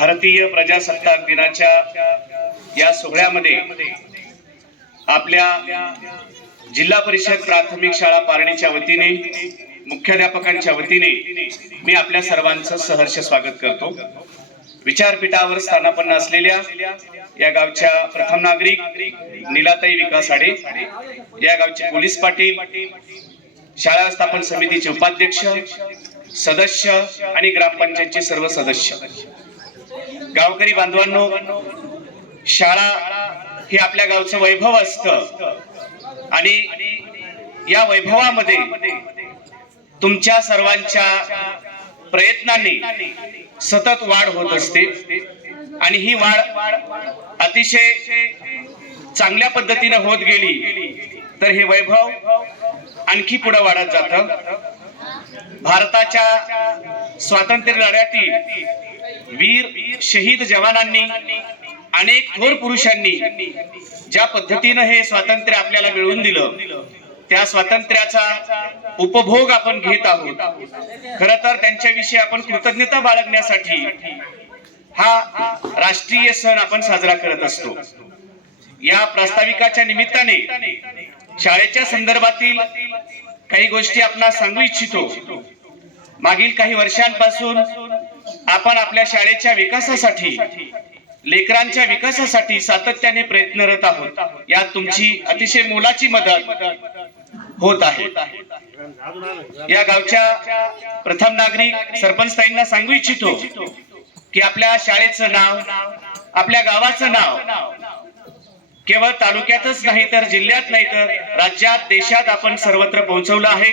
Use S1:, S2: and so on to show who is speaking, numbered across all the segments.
S1: भारतीय प्रजासत्ताक दिनाच्या या सोहळ्यामध्ये आपल्या जिल्हा परिषद प्राथमिक शाळा पारणीच्या वतीने मुख्याध्यापकांच्या वतीने मी आपल्या सर्वांचं सहर्ष स्वागत करतो. विचारपीठावर स्थानापन्न असलेल्या या गावच्या प्रथम नागरिक निलाताई विकास आडे या गावचे पोलीस पाटील शाळा व्यवस्थापन समितीचे उपाध्यक्ष सदस्य आणि ग्रामपंचायतचे सर्व सदस्य. गावकरी बांधवांनो शाळा हे आपल्या गावचं वैभव असतं. आणि या वैभवामध्ये तुमच्या सर्वांच्या प्रयत्नांनी सतत वाढ होत असते. आणि ही वाढ अतिशय चांगल्या पद्धतीने होत गेली तर हे वैभव आणखी पुढे वाढत जात. भारताच्या स्वातंत्र्य लढ्यातील वीर शहीद जवानांनी अनेक थोर पुरुषांनी ज्या पद्धतीनं हे स्वातंत्र्य आपल्याला मिळवून दिलं त्या स्वातंत्र्याचा उपभोग आपण घेत आहोत. खर तर त्यांच्याविषयी आपण कृतज्ञता बाळगण्यासाठी हा राष्ट्रीय सण आपण साजरा करत असतो. या प्रास्ताविकाच्या निमित्ताने शाळेच्या संदर्भातील काही गोष्टी आपण सांगू इच्छितो. मागील काही वर्षांपासून आपण आपल्या शाळेच्या विकासासाठी लेकरांच्या विकासासाठी सातत्याने प्रयत्नरत आहोत. यात तुमची अतिशय मोलाची मदत होत आहे. या गावच्या प्रथम नागरिक सरपंच ताईंना सांगू इच्छितो की आपल्या शाळेचं नाव आपल्या गावाचं नाव केवळ तालुक्यातच नाही तर जिल्ह्यात नाही तर राज्यात देशात आपण सर्वत्र पोहोचवलं आहे.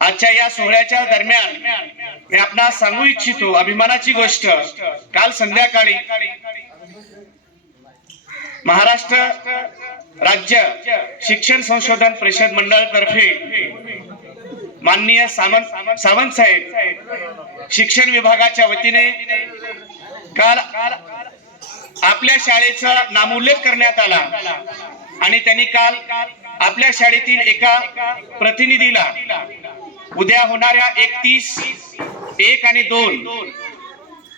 S1: आजच्या या सोहळ्याच्या दरम्यान मी आपणास सांगू इच्छितो अभिमानाची गोष्ट काल संध्याकाळी महाराष्ट्र राज्य शिक्षण संशोधन परिषद मंडळ तर्फे माननीय सावंत सावंत साहेब शिक्षण विभागाच्या वतीने काल आपल्या शाळेचा नामोल्लेख करण्यात आला आणि त्यांनी काल आपल्या शाळेतील एका प्रतिनिधीला उद्या होणाऱ्या एकतीस एक आणि दोन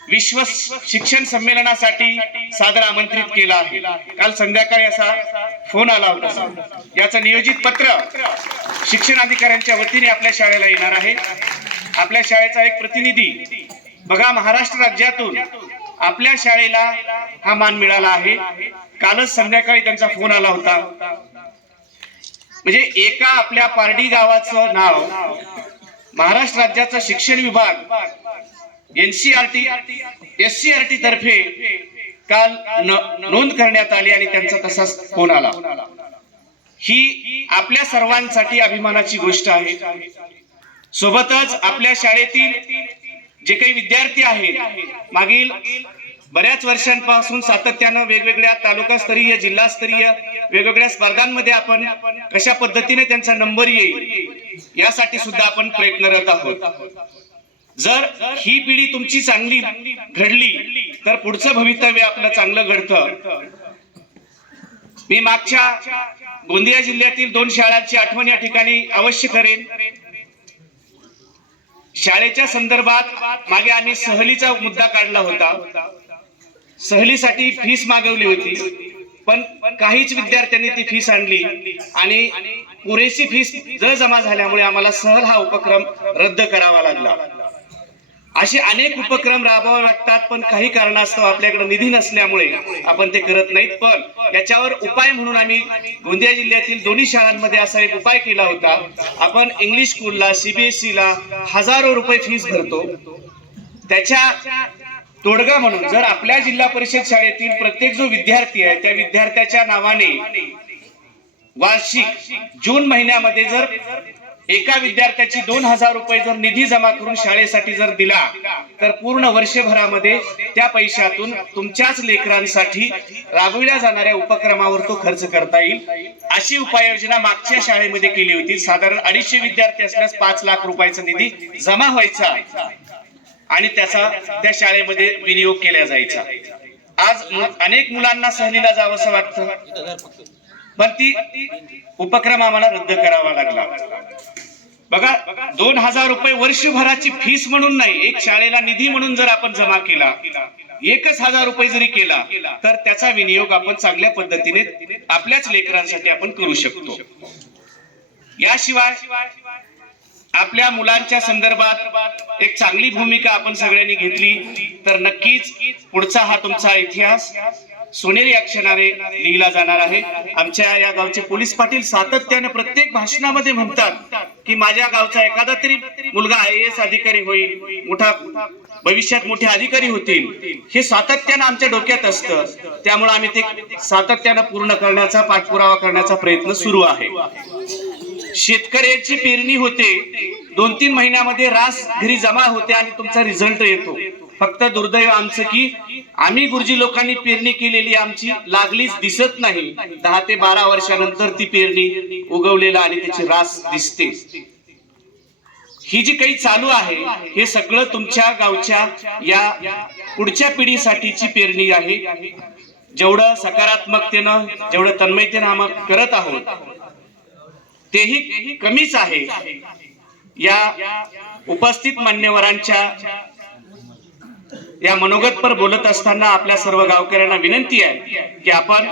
S1: विश्व शिक्षण संमेलनासाठी सादर आमंत्रित केला आहे. काल संध्याकाळी असा फोन आला होता. याचं नियोजित पत्र शिक्षण अधिकाऱ्यांच्या वतीने आपल्या शाळेला येणार आहे. आपल्या शाळेचा एक प्रतिनिधी बघा महाराष्ट्र राज्यातून आपल्या शाळेला हा मान मिळाला आहे. कालच संध्याकाळी त्यांचा फोन आला होता. म्हणजे एका आपल्या पारडी गावाचं नाव महाराष्ट्र राज्याचा शिक्षण विभाग एनसीआरटी एससीआरटी तर्फे काल न- नोंद करण्यात आली आणि त्यांचा तसाच फोन आला. ही आपल्या सर्वांसाठी अभिमानाची गोष्ट आहे. सोबतच आपल्या शाळेतील जे काही विद्यार्थी आहेत मागील बऱ्याच वर्षांपासून सातत्यानं वेगवेगळ्या तालुकास्तरीय जिल्हास्तरीय वेगवेगळ्या स्पर्धांमध्ये आपण कशा पद्धतीने त्यांचा नंबर येईल यासाठी सुद्धा आपण प्रयत्नरत आहोत. जर ही पिढी तुमची चांगली घडली तर पुढचं भवितव्य आपलं चांगलं घडतं. मी मागच्या गोंदिया जिल्ह्यातील दोन शाळांची आठवण या ठिकाणी अवश्य करेन. शाळेच्या संदर्भात मागे आम्ही सहलीचा मुद्दा काढला होता. सहलीसाठी फीस मागवली होती. पण काहीच विद्यार्थ्यांनी ती फीस आणली. आणि पुरेशी फीस न जमा झाल्यामुळे आम्हाला सहल हा उपक्रम रद्द करावा लागला. असे अनेक उपक्रम राबवावे लागतात पण काही कारणास्तव आपल्याकडे निधी नसल्यामुळे आपण ते करत नाहीत. पण याच्यावर उपाय म्हणून आम्ही गोंदिया जिल्ह्यातील दोन्ही शाळांमध्ये असा एक उपाय केला होता. आपण इंग्लिश स्कूलला सीबीएसई ला हजारो रुपये फीस भरतो. त्याच्या तोडगा म्हणून जर आपल्या जिल्हा परिषद शाळेतील प्रत्येक जो विद्यार्थी आहे त्या विद्यार्थ्याच्या नावाने वार्षिक जून महिन्यामध्ये जर एका विद्यार्थ्याची दोन हजार रुपये जर निधी जमा करून शाळेसाठी जर दिला तर पूर्ण वर्षभरामध्ये त्या पैशातून तुमच्याच लेकरांसाठी राबविल्या जाणाऱ्या उपक्रमावर तो खर्च करता येईल. अशी उपाययोजना मागच्या शाळेमध्ये केली होती. साधारण अडीचशे विद्यार्थी असल्यास पाच लाख रुपयाचा निधी जमा व्हायचा. आणि त्याचा त्या शाळेमध्ये विनियोग केला जायचा. आज अनेक मुलांना सहलीला जावं असं वाटतं. पण ती उपक्रम आम्हाला रद्द करावा लागला. बघा दोन हजार रुपये वर्षभराची फीस म्हणून नाही एक शाळेला निधी म्हणून जर आपण जमा केला एकच हजार रुपये जरी केला तर त्याचा विनियोग आपण चांगल्या पद्धतीने आपल्याच लेकरांसाठी आपण करू शकतो. याशिवाय आपल्या मुलांच्या संदर्भात एक चांगली भूमिका आपण सगळ्यांनी घेतली. तर नक्कीच पुढचा हा तुमचा इतिहास सोनेरी अक्षराने लिहिला जाणार आहे. आमच्या या गावचे पोलीस पाटील सातत्याने प्रत्येक भाषणामध्ये म्हणतात की माझ्या गावचा एखादा तरी मुलगा आय एस अधिकारी होईल मोठा भविष्यात मोठे अधिकारी होतील. हे सातत्यानं आमच्या डोक्यात असतं. त्यामुळे आम्ही ते सातत्यानं पूर्ण करण्याचा पाठपुरावा करण्याचा प्रयत्न सुरू आहे. शेतकऱ्याची पेरणी होते. दोन तीन महिन्यामध्ये रास घरी जमा होते आणि तुमचा रिझल्ट येतो. फक्त दुर्दैव आमचं की आम्ही गुरुजी लोकांनी पेरणी केलेली आमची लागलीच दिसत नाही. दहा ते बारा वर्षानंतर ती पेरणी उगवलेला आणि त्याची रास दिसते. ही जी काही चालू आहे हे सगळं तुमच्या गावच्या या पुढच्या पिढीसाठीची पेरणी आहे. जेवढं सकारात्मकतेनं जेवढं तन्मयतेनं आम्ही करत आहोत तेही कमीच आहे. या उपस्थित मान्यवरांच्या या मनोगतपर बोलत असताना आपल्या सर्व गावकऱ्यांना विनंती आहे की आपण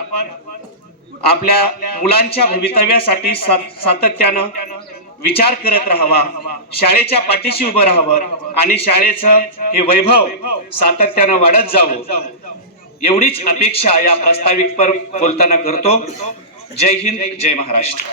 S1: आपल्या मुलांच्या भवितव्यासाठी सातत्यानं विचार करत राहावा शाळेच्या पाठीशी उभं राहावं आणि शाळेचं हे वैभव सातत्यानं वाढत जावं. एवढीच अपेक्षा या प्रस्तावितपर बोलताना करतो. जय हिंद जय महाराष्ट्र.